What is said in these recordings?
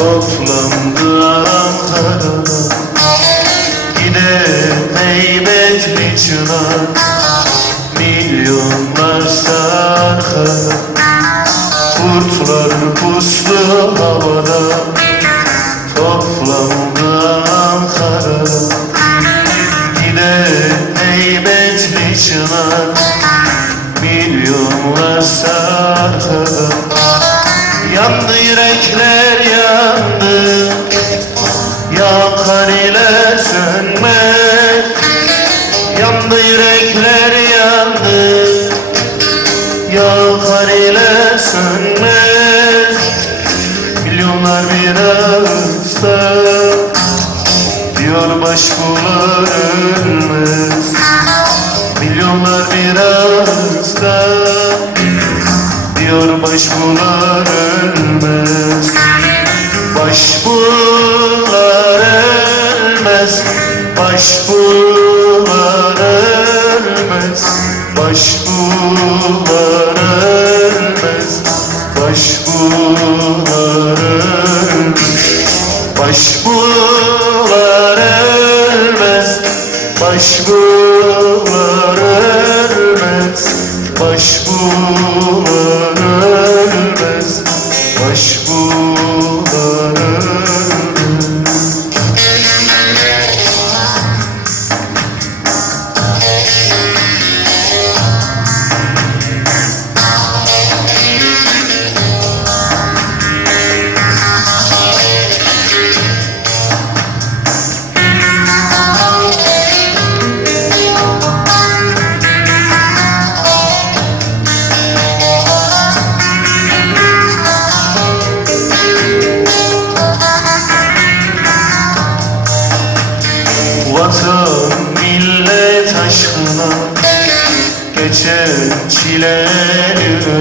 toplandı Ankara Yakar ile sönmez Yandı yürekler yandı. Yakar ile sönmez Milyonlar bir ağızda Diyor başbuğlar ölmez. Milyonlar bir ağızda Diyor başbuğlar ölmez. Başbuğlar Baş bulan ölmez Baş bulan ölmez Baş bulan ölmez Baş bulan ölmez Baş bulan ölmez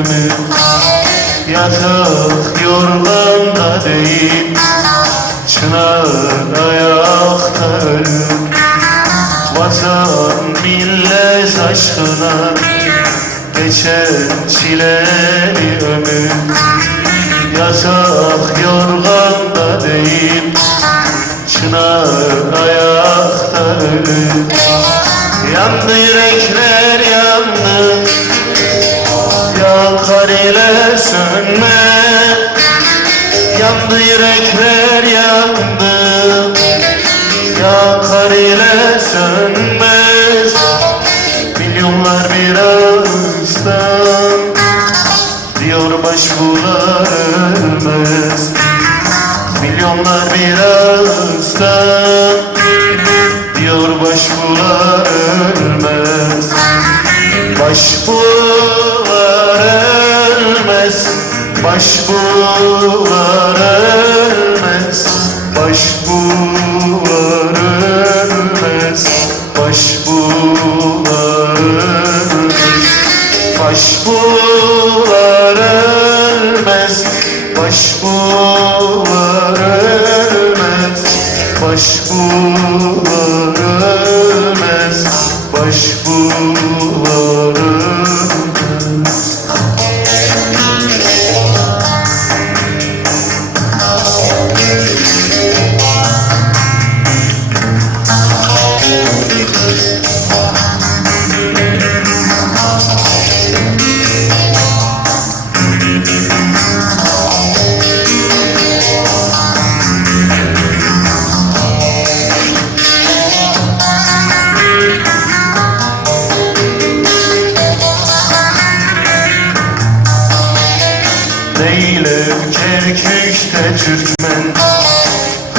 ömür Yatak yorganda değil Çınar ayakta ölür Vatan millet aşkına Geçen çileli ömür. Yatak yorganda değil Çınar ayakta ölür Yandı yürekler yandı Yakar ile sönme. Yandı yürekler yandı. Yakar ile sönmez Baş bular ölmez Baş bular ölmez. Baş bular ölmez Baş bular ölmez. Baş bular ölmez Baş bular Neylem Kerkük'te Türkmen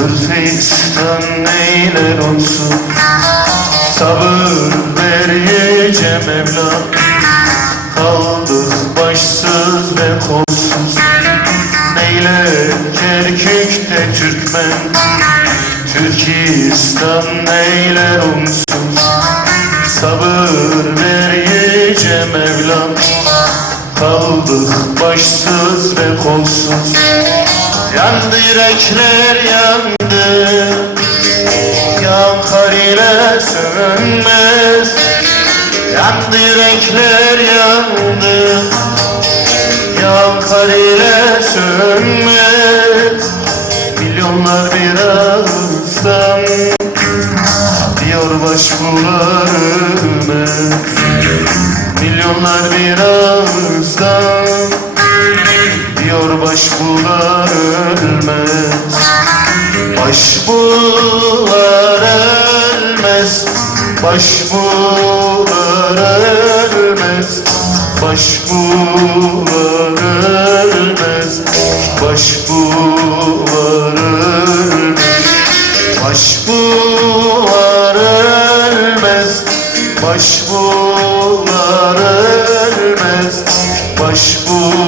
Hırfistan neyler olsun? Sabır ver yüce Mevlam Kaldık başsız ve kolsuz. Neylem Kerkük'te Türkmen? Türkistan neyler onsuz Sabır ver yüce Mevlam Kaldık başsız ve kolsuz Yandı yürekler yandı. Yakar ile sönmez. Yandı yürekler yandı. Yakar ile sönmez. Milyonlar bir ağızdan Diyor başvuran ölmez Milyonlar bir ağızdan Diyor başvuran Başbuğlar ölmez Başbuğlar ölmez Başbuğlar ölmez Başbuğlar ölmez Başbuğlar ölmez Başbuğlar ölmez Başbuğlar